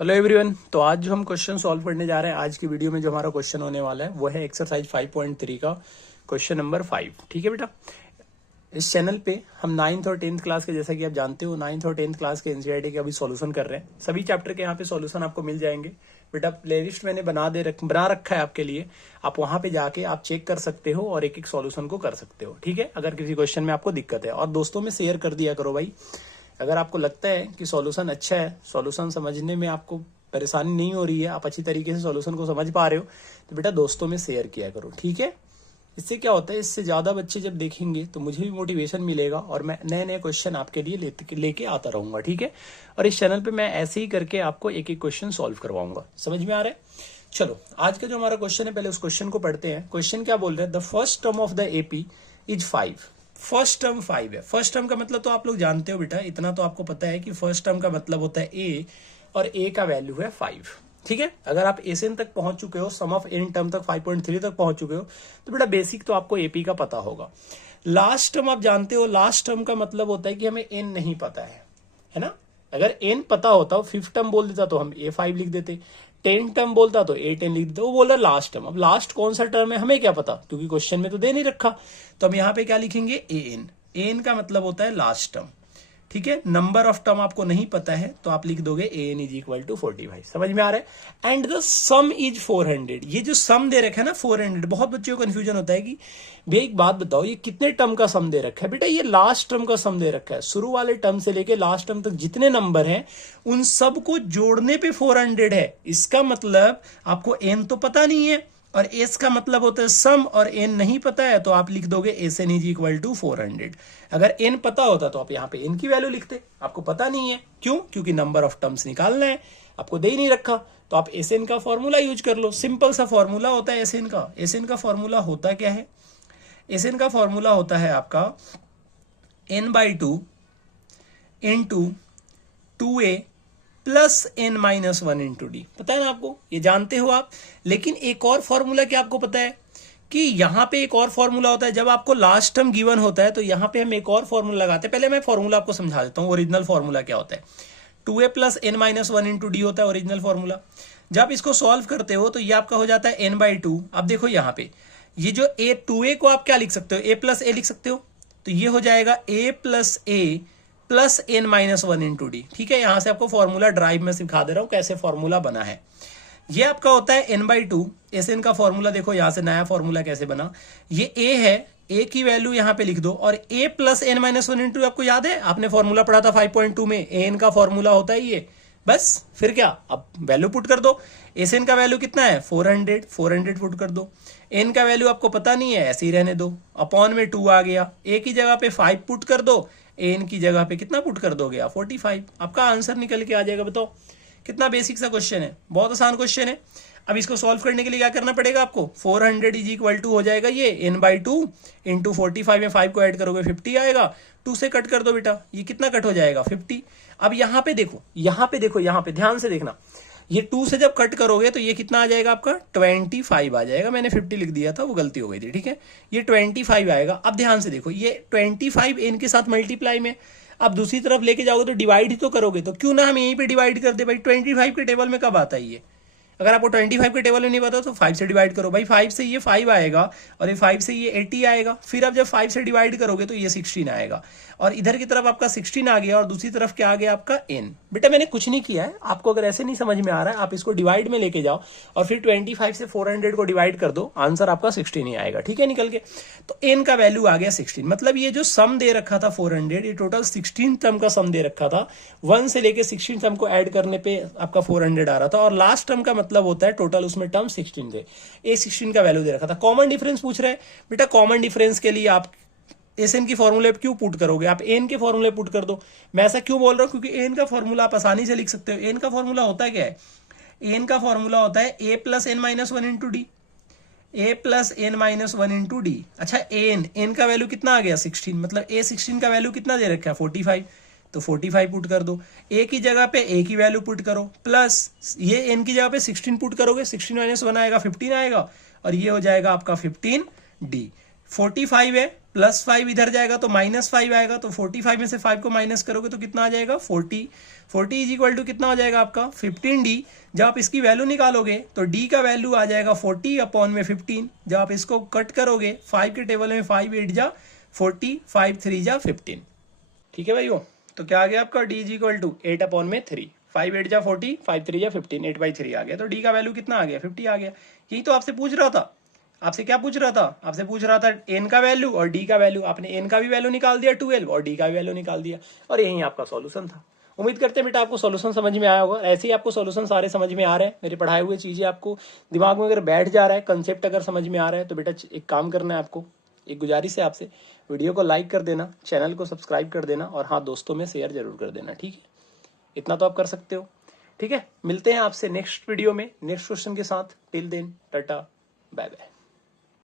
Hello everyone. तो आज जो हम क्वेश्चन सॉल्व करने जा रहे हैं, आज की वीडियो में जो हमारा क्वेश्चन होने वाला है वो है एक्सरसाइज 5.3 का क्वेश्चन नंबर 5। ठीक है बेटा, इस चैनल पे हम 9th और 10th क्लास के, जैसा कि आप जानते हो, 9th और 10th क्लास के एनसीईआरटी के अभी सॉल्यूशन कर रहे हैं। सभी चैप्टर के यहाँ पे सॉल्यूशन आपको मिल जाएंगे बेटा। प्लेलिस्ट मैंने बना रखा है आपके लिए। आप वहां पे जाके आप चेक कर सकते हो और एक एक सॉल्यूशन को कर सकते हो। ठीक है, अगर किसी क्वेश्चन में आपको दिक्कत है, और दोस्तों में शेयर कर दिया करो भाई। अगर आपको लगता है कि सॉल्यूशन अच्छा है, सॉल्यूशन समझने में आपको परेशानी नहीं हो रही है, आप अच्छी तरीके से सॉल्यूशन को समझ पा रहे हो, तो बेटा दोस्तों में शेयर किया करो। ठीक है, इससे क्या होता है, इससे ज्यादा बच्चे जब देखेंगे तो मुझे भी मोटिवेशन मिलेगा और मैं नए नए क्वेश्चन आपके लिए लेके आता रहूंगा। ठीक है, और इस चैनल पे मैं ऐसे ही करके आपको एक एक क्वेश्चन सॉल्व करवाऊंगा। समझ में आ रहा है? चलो, आज का जो हमारा क्वेश्चन है, पहले उस क्वेश्चन को पढ़ते हैं। क्वेश्चन क्या बोल रहे हैं? The first term of the AP is 5। First term 5 है। फर्स्ट टर्म का मतलब तो आप लोग जानते हो बेटा, इतना तो आपको पता है कि फर्स्ट टर्म का मतलब होता है ए, और ए का वैल्यू है 5। ठीक है, अगर आप एसएन तक पहुंच चुके हो, सम ऑफ एन टर्म तक 5.3 तक पहुंच चुके हो, तो बेटा बेसिक तो आपको एपी का पता होगा। लास्ट टर्म आप जानते हो, लास्ट टर्म का मतलब होता है कि हमें एन नहीं पता है ना। अगर एन पता होता, फिफ्थ टर्म बोल देता तो हम A5 लिख देते, 10 टर्म बोलता तो A10 लिख देते। वो बोल रहा लास्ट टर्म। अब लास्ट कौन सा टर्म है हमें क्या पता, क्योंकि क्वेश्चन में तो दे नहीं रखा। तो हम यहाँ पे क्या लिखेंगे? एन। एन का मतलब होता है लास्ट टर्म। ठीक है, नंबर ऑफ टर्म आपको नहीं पता है तो आप लिख दोगे एन इज इक्वल टू 45। समझ में आ रहा है? And the some is 400। ये जो सम दे रखा है ना 400, बहुत बच्चों को कंफ्यूजन होता है कि भैया एक बात बताओ, ये कितने टर्म का सम दे रखा है? बेटा ये लास्ट टर्म का सम दे रखा है। शुरू वाले टर्म से लेके लास्ट टर्म तक जितने नंबर हैं उन सबको जोड़ने पे 400 है। इसका मतलब आपको एन तो पता नहीं है, और एस का मतलब होता है सम, और एन नहीं पता है तो आप लिख दोगे S N is equal to 400। अगर एन पता होता तो आप यहाँ पे एन की वैल्यू लिखते। आपको पता नहीं है, क्यों? क्योंकि नंबर ऑफ टर्म्स निकालना है, आपको दे ही नहीं रखा। तो आप एस एन का फॉर्मूला यूज कर लो। सिंपल सा फॉर्मूला होता है एस एन का। एस एन का फॉर्मूला होता क्या है? एस एन का फॉर्मूला होता है आपका n/2 into 2a plus n-1 into D. पता है ना आपको, ये जानते हो आप। लेकिन एक और फॉर्मूला क्या आपको पता है कि यहां पे एक और फॉर्मूला होता है जब आपको लास्ट टर्म गिवन होता है, तो यहां पे हम एक और फॉर्मूला लगाते हैं। पहले मैं फॉर्मूला आपको समझा देता हूं, ओरिजिनल फॉर्मूला क्या होता है। 2a plus n-1 into D होता है ओरिजिनल फॉर्मूला। जब इसको सॉल्व करते हो तो ये आपका हो जाता है n/2। अब देखो यहाँ पे ये जो a 2a को आप क्या लिख सकते हो? a प्लस ए लिख सकते हो। तो ये हो जाएगा a plus A plus n-1 into D. ठीक है, यहां से आपको फॉर्मूला ड्राइव में सिखा दे रहा हूं कैसे फॉर्मूला बना है। ये आपका होता है n/2। एस एन का फॉर्मूला देखो, यहां से नया फॉर्मूला कैसे बना। ये a है, a की वैल्यू यहां पे लिख दो, और a प्लस n-1 इंटू, आपको याद है आपने फॉर्मूला पढ़ा था 5.2 में, an का फॉर्मूला होता है ये। बस फिर क्या, अब वैल्यू पुट कर दो। एस एन का वैल्यू कितना है? 400 पुट कर दो। एन का वैल्यू आपको पता नहीं है, ऐसे ही रहने दो। अपॉन में 2 आ गया। ए की जगह पे 5 पुट कर दो, एन की जगह पे कितना पुट कर दोगे? 45। आपका आंसर निकल के आ जाएगा। बताओ कितना बेसिक सा क्वेश्चन है, बहुत आसान क्वेश्चन है। अब इसको सॉल्व करने के लिए क्या करना पड़ेगा आपको? 400 इज इक्वल टू हो जाएगा ये n/2 इंटू 45 में 5 को ऐड करोगे 50 आएगा। 2 से कट कर दो बेटा, ये कितना कट हो जाएगा? 50। अब यहाँ पे देखो, यहाँ पे ध्यान से देखना। ये 2 से जब कट करोगे तो ये कितना आ जाएगा आपका? 25 आ जाएगा। मैंने 50 लिख दिया था, वो गलती हो गई थी। ठीक है, ये 25 आएगा। अब ध्यान से देखो, ये 25 एन के साथ मल्टीप्लाई में, अब दूसरी तरफ लेके जाओगे तो डिवाइड ही तो करोगे। तो क्यों ना हम यहीं पे डिवाइड कर दे भाई। 25 के टेबल में कब आता है ये? अगर आपको 25 के टेबल में नहीं पता तो 5 से डिवाइड करो भाई। 5 से ये 5 आएगा, और ये 5 से ये 80 आएगा। फिर अब जब 5 से डिवाइड करोगे तो ये 16 आएगा, और इधर की तरफ आपका 16 आ गया, और दूसरी तरफ क्या आ गया आपका n। बेटा मैंने कुछ नहीं किया है, आपको अगर ऐसे नहीं समझ में आ रहा है, आप इसको डिवाइड में लेके जाओ और फिर 25 से 400 को डिवाइड कर दो, आंसर आपका 16 ही आएगा। ठीक है, निकल के। तो n का वैल्यू आ गया 16। मतलब ये जो सम दे रखा था 400, ये टोटल 16 टर्म का सम दे रखा था। 1 से लेके 16 टर्म को ऐड करने पे आपका 400 आ रहा था, और लास्ट टर्म का मतलब होता है टोटल उसमें टर्म 16 थे। ए 16 का वैल्यू दे रखा था। कॉमन डिफरेंस पूछ रहे हैं बेटा। कॉमन डिफरेंस के लिए आप एस एन की फॉर्मूले क्यों पुट करोगे? आप एन के फॉर्मूले पुट कर दो। मैं ऐसा क्यों बोल रहा हूं? क्योंकि एन का फॉर्मूला आप आसानी से लिख सकते हो। एन का फॉर्मूला होता क्या है? एन का फॉर्मूला होता है ए प्लस n-1 इंटू डी। ए प्लस n-1 इंटू डी। अच्छा, एन का वैल्यू कितना आ गया? 16। मतलब ए 16 का वैल्यू कितना दे रखा है? 45। तो 45 पुट कर दो। ए की जगह पे ए की वैल्यू पुट करो, प्लस ये एन की जगह पे 16 पुट करोगे, 16 - 1 आएगा 15 आएगा, और ये हो जाएगा आपका 15 डी। 45 है, +5 इधर जाएगा तो -5 आएगा, तो 45 में से 5 को माइनस करोगे तो कितना आ जाएगा 40। 40 इज इक्वल टू कितना हो जाएगा आपका 15D। जब आप इसकी वैल्यू निकालोगे तो D का वैल्यू आ जाएगा 40 अपॉन में 15। जब आप इसको कट करोगे 5 के टेबल में 5 8 जा 40, 5 3 जा 15। ठीक है भाइयों, तो क्या आ गया आपका D is equal to 8 upon में 3। 5 8 जा 40, 5 3 जा 15, 8/3 आ गया। तो D का वैल्यू कितना आ गया 50 आ गया। यही तो आपसे पूछ रहा था। आपसे क्या पूछ रहा था, आपसे पूछ रहा था n का वैल्यू और d का वैल्यू। आपने n का भी वैल्यू निकाल दिया 12 और d का भी वैल्यू निकाल दिया, और यही आपका सॉल्यूशन था। उम्मीद करते हैं बेटा आपको सॉल्यूशन समझ में आया होगा। ऐसे ही आपको सॉल्यूशन सारे समझ में आ रहे हैं, मेरे पढ़ाए हुए चीजें आपको दिमाग में अगर बैठ जा रहा है, कंसेप्ट अगर समझ में आ रहा है, तो बेटा एक काम करना है आपको, एक गुजारिश है आपसे, वीडियो को लाइक कर देना, चैनल को सब्सक्राइब कर देना, और हाँ दोस्तों में शेयर जरूर कर देना। ठीक है, इतना तो आप कर सकते हो। ठीक है, मिलते हैं आपसे नेक्स्ट वीडियो में नेक्स्ट क्वेश्चन के साथ। Till then tata bye bye.